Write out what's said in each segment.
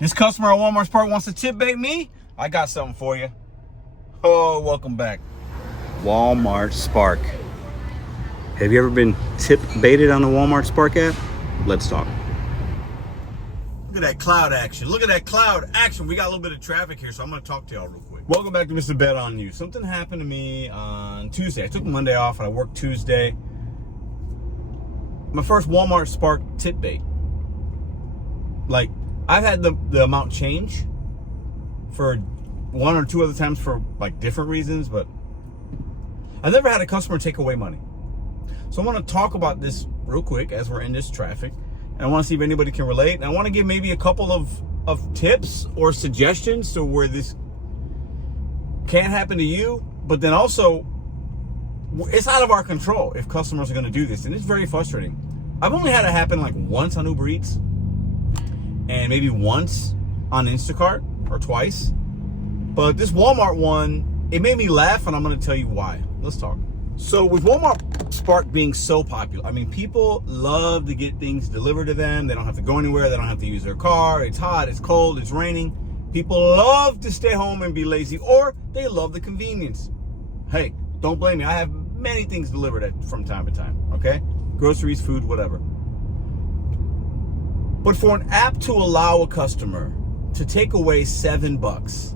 This customer at Walmart Spark wants to tip bait me. I got something for you. Oh, welcome back. Walmart Spark. Have you ever been tip baited on the Walmart Spark app? Let's talk. Look at that cloud action. Look at that cloud action. We got a little bit of traffic here, so I'm going to talk to y'all real quick. Welcome back to Mr.BetonYou. Something happened to me on Tuesday. I took Monday off and I worked Tuesday. My first Walmart Spark tip bait. Like, I've had the amount change for one or two other times for like different reasons, but I've never had a customer take away money. So I want to talk about this real quick as we're in this traffic, and I want to see if anybody can relate. And I want to give maybe a couple of tips or suggestions to where this can't happen to you, but then also it's out of our control if customers are going to do this, and it's very frustrating. I've only had it happen like once on Uber Eats and maybe once on Instacart or twice. But this Walmart one, it made me laugh, and I'm going to tell you why. Let's talk. So with Walmart Spark being so popular, I mean, people love to get things delivered to them. They don't have to go anywhere. They don't have to use their car. It's hot, it's cold, it's raining. People love to stay home and be lazy, or they love the convenience. Hey, don't blame me. I have many things delivered from time to time, okay? Groceries, food, whatever. But for an app to allow a customer to take away $7,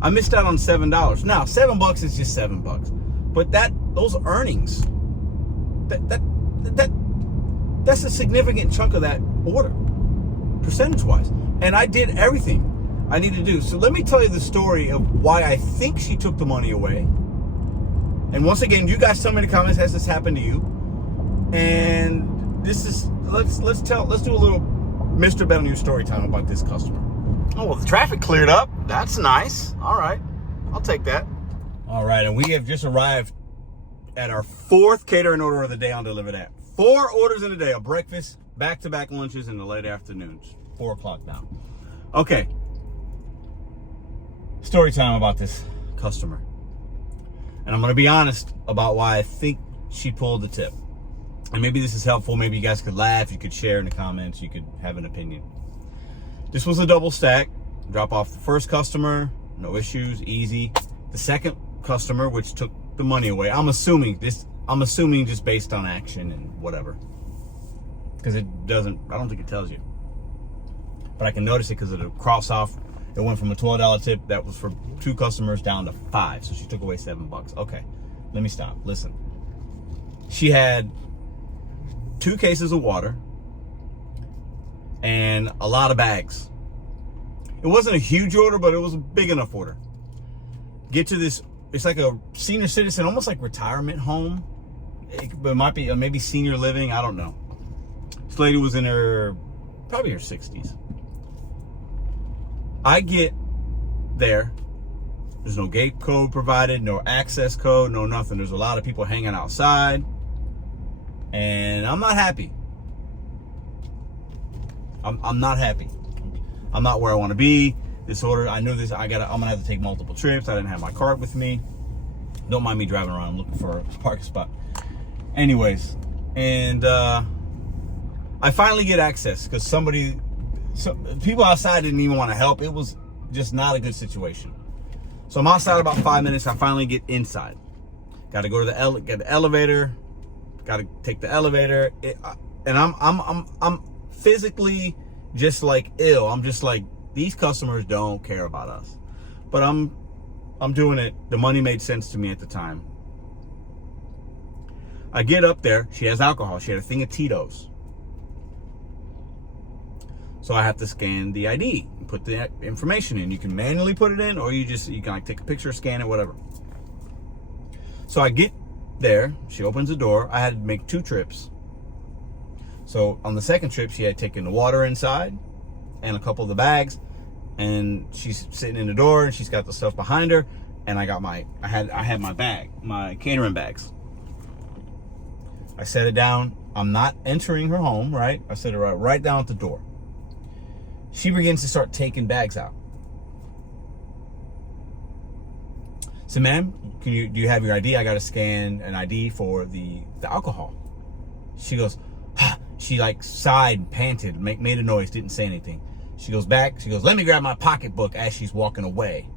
I missed out on $7. Now, $7 is just $7, but those earnings, that's a significant chunk of that order, percentage-wise. And I did everything I needed to do. So let me tell you the story of why I think she took the money away. And once again, you guys tell me in the comments, has this happened to you? And this is let's do a little Mr.BetonYou story time about this customer. Oh, well, the traffic cleared up. That's nice. All right, I'll take that. All right, and we have just arrived at our fourth catering order of the day on Delivered App. 4 orders in a day, a breakfast, back-to-back lunches, in the late afternoons. 4 o'clock now. Okay. Story time about this customer. And I'm going to be honest about why I think she pulled the tip. And maybe this is helpful. Maybe you guys could laugh. You could share in the comments. You could have an opinion. This was a double stack. Drop off the first customer. No issues. Easy. The second customer, which took the money away. I'm assuming just based on action and whatever. Because I don't think it tells you. But I can notice it because of the cross off. It went from a $12 tip that was for 2 customers down to 5. So she took away $7. Okay. Let me stop. Listen. She had 2 cases of water and a lot of bags. It wasn't a huge order, but it was a big enough order. Get to this, it's like a senior citizen, almost like retirement home. But it might be maybe senior living, I don't know. This lady was in probably her 60s. I get there. There's no gate code provided, no access code, no nothing. There's a lot of people hanging outside. And I'm not happy. I'm not happy. I'm not where I want to be. This order, I knew this. I'm gonna have to take multiple trips. I didn't have my cart with me. Don't mind me driving around looking for a parking spot. Anyways, and I finally get access because people outside didn't even want to help. It was just not a good situation. So I'm outside about 5 minutes. I finally get inside. Got to go to get the elevator. Got to take the elevator, and I'm physically just like ill. I'm just like, these customers don't care about us, but I'm doing it. The money made sense to me at the time. I get up there. She has alcohol. She had a thing of Tito's, so I have to scan the ID and put the information in. You can manually put it in, or you can like take a picture, scan it, whatever. So I get there, she opens the door. I had to make 2 trips. So on the second trip, she had taken the water inside and a couple of the bags, and she's sitting in the door and she's got the stuff behind her, and I had my bag, my catering bags. I set it down. I'm not entering her home, right? I set it right down at the door. She begins to start taking bags out. So, ma'am, do you have your ID? I got to scan an ID for the alcohol. She goes, she like sighed, panted, made a noise, didn't say anything. She goes back. She goes, let me grab my pocketbook as she's walking away.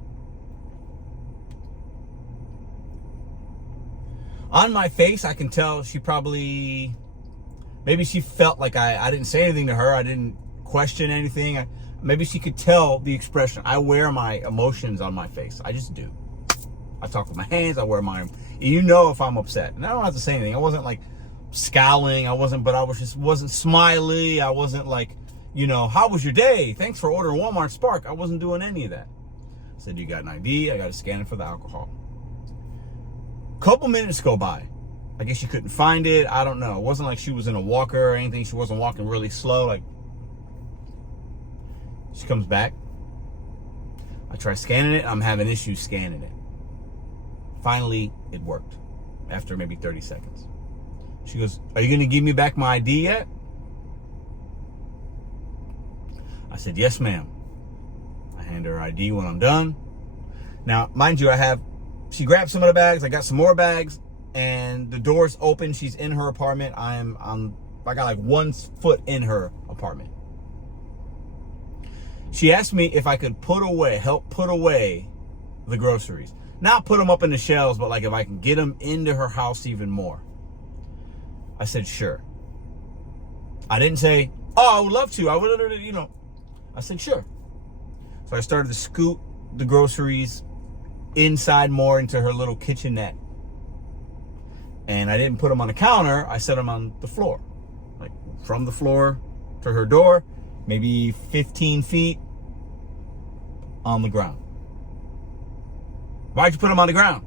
On my face, I can tell she probably, maybe she felt like I didn't say anything to her. I didn't question anything. Maybe she could tell the expression. I wear my emotions on my face. I just do. I talk with my hands. I wear my, you know, if I'm upset. And I don't have to say anything. I wasn't like scowling. But I wasn't smiley. I wasn't like, you know, how was your day? Thanks for ordering Walmart Spark. I wasn't doing any of that. I said, you got an ID? I got to scan it for the alcohol. Couple minutes go by. I guess she couldn't find it. I don't know. It wasn't like she was in a walker or anything. She wasn't walking really slow. Like, she comes back. I try scanning it. I'm having issues scanning it. Finally, it worked after maybe 30 seconds. She goes, are you going to give me back my ID yet? I said, yes, ma'am. I hand her ID when I'm done. Now, mind you, she grabbed some of the bags. I got some more bags, and the door's open. She's in her apartment. I got like 1 foot in her apartment. She asked me if I could help put away the groceries. Not put them up in the shelves, but like if I can get them into her house even more. I said, sure. I didn't say, oh, I would love to. I would, you know. I said, sure. So I started to scoot the groceries inside more into her little kitchenette. And I didn't put them on the counter. I set them on the floor. Like from the floor to her door, maybe 15 feet on the ground. Why'd you put them on the ground?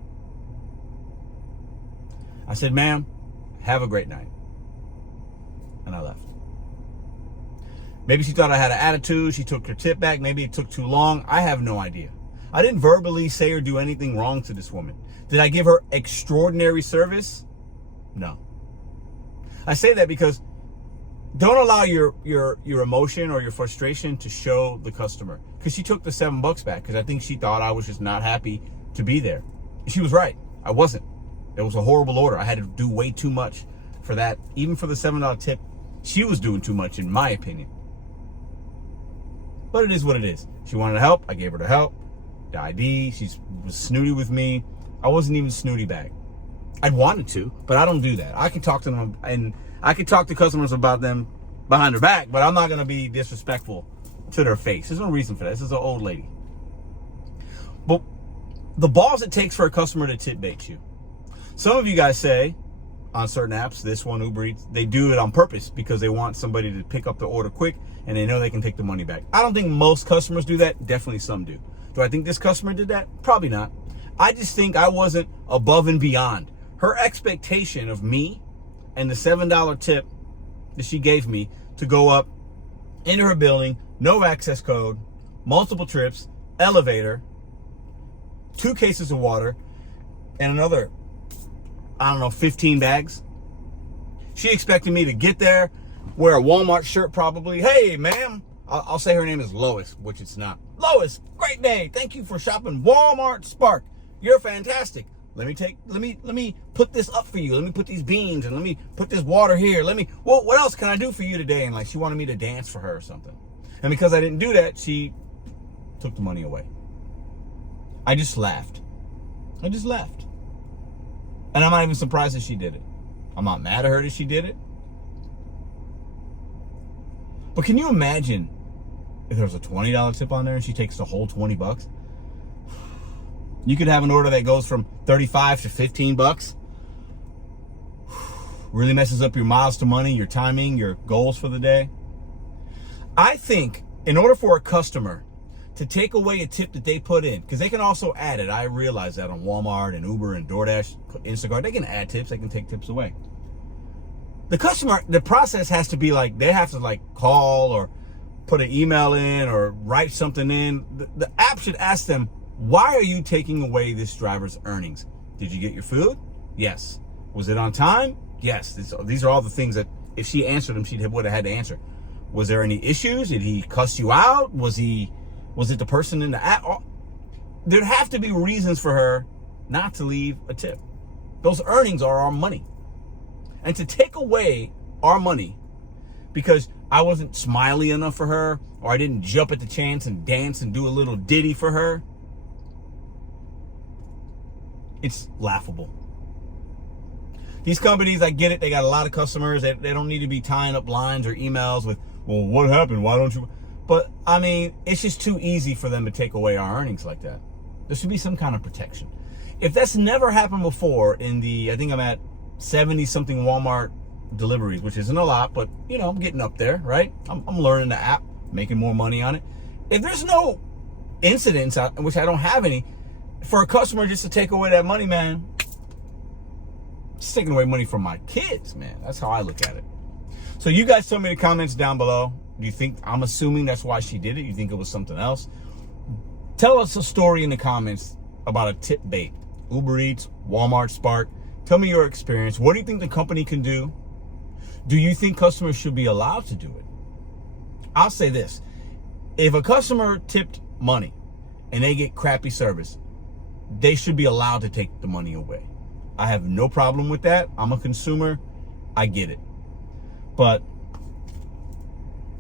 I said, ma'am, have a great night. And I left. Maybe she thought I had an attitude. She took her tip back. Maybe it took too long. I have no idea. I didn't verbally say or do anything wrong to this woman. Did I give her extraordinary service? No. I say that because don't allow your emotion or your frustration to show the customer. Because she took the $7 back because I think she thought I was just not happy to be there. She was right. I wasn't. It was a horrible order. I had to do way too much for that. Even for the $7 tip, she was doing too much in my opinion. But it is what it is. She wanted help. I gave her the help. The ID. She was snooty with me. I wasn't even snooty back. I'd wanted to, but I don't do that. I can talk to them and I can talk to customers about them behind their back, but I'm not going to be disrespectful to their face. There's no reason for that. This is an old lady. But the balls it takes for a customer to tip bait you. Some of you guys say on certain apps, this one, Uber Eats, they do it on purpose because they want somebody to pick up the order quick and they know they can take the money back. I don't think most customers do that. Definitely some do. Do I think this customer did that? Probably not. I just think I wasn't above and beyond. Her expectation of me and the $7 tip that she gave me to go up into her building, no access code, multiple trips, elevator, 2 cases of water, and another, 15 bags. She expected me to get there, wear a Walmart shirt probably. Hey, ma'am. I'll say her name is Lois, which it's not. Lois, great day. Thank you for shopping Walmart Spark. You're fantastic. Let me put this up for you. Let me put these beans and let me put this water here. What else can I do for you today? And like she wanted me to dance for her or something. And because I didn't do that, she took the money away. I just laughed. And I'm not even surprised that she did it. I'm not mad at her that she did it. But can you imagine if there was a $20 tip on there and she takes the whole $20? You could have an order that goes from $35 to $15. Really messes up your miles to money, your timing, your goals for the day. I think in order for a customer to take away a tip that they put in, because they can also add it. I realize that on Walmart and Uber and DoorDash, Instacart, they can add tips. They can take tips away. The customer, the process has to be like, they have to like call or put an email in or write something in. The app should ask them, why are you taking away this driver's earnings? Did you get your food? Yes. Was it on time? Yes. These are all the things that if she answered them, she would have had to answer. Was there any issues? Did he cuss you out? Was it the person in the app? There'd have to be reasons for her not to leave a tip. Those earnings are our money. And to take away our money because I wasn't smiley enough for her, or I didn't jump at the chance and dance and do a little ditty for her. It's laughable. These companies, I get it, they got a lot of customers. They don't need to be tying up lines or emails with, well, what happened? Why don't you? But, I mean, it's just too easy for them to take away our earnings like that. There should be some kind of protection. If that's never happened before in the, I think I'm at 70-something Walmart deliveries, which isn't a lot, but, you know, I'm getting up there, right? I'm learning the app, making more money on it. If there's no incidents, which I don't have any, for a customer just to take away that money, man, it's taking away money from my kids, man. That's how I look at it. So you guys tell me in the comments down below. Do you think, I'm assuming that's why she did it? You think it was something else? Tell us a story in the comments about a tip bait. Uber Eats, Walmart, Spark. Tell me your experience. What do you think the company can do? Do you think customers should be allowed to do it? I'll say this. If a customer tipped money and they get crappy service, they should be allowed to take the money away. I have no problem with that. I'm a consumer. I get it. But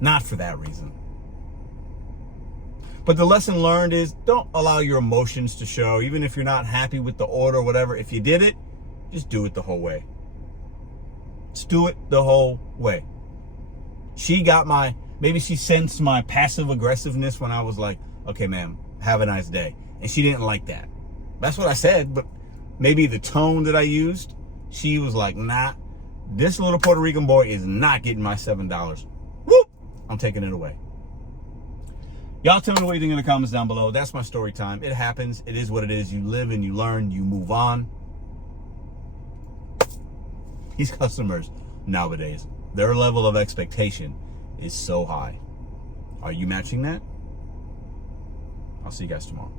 not for that reason. But the lesson learned is don't allow your emotions to show, even if you're not happy with the order or whatever. If you did it, just do it the whole way. Just do it the whole way. She got maybe she sensed my passive aggressiveness when I was like, okay, ma'am, have a nice day. And she didn't like that. That's what I said, but maybe the tone that I used, she was like, nah, this little Puerto Rican boy is not getting my $7. Whoop! I'm taking it away. Y'all tell me what you think in the comments down below. That's my story time. It happens. It is what it is. You live and you learn. You move on. These customers nowadays, their level of expectation is so high. Are you matching that? I'll see you guys tomorrow.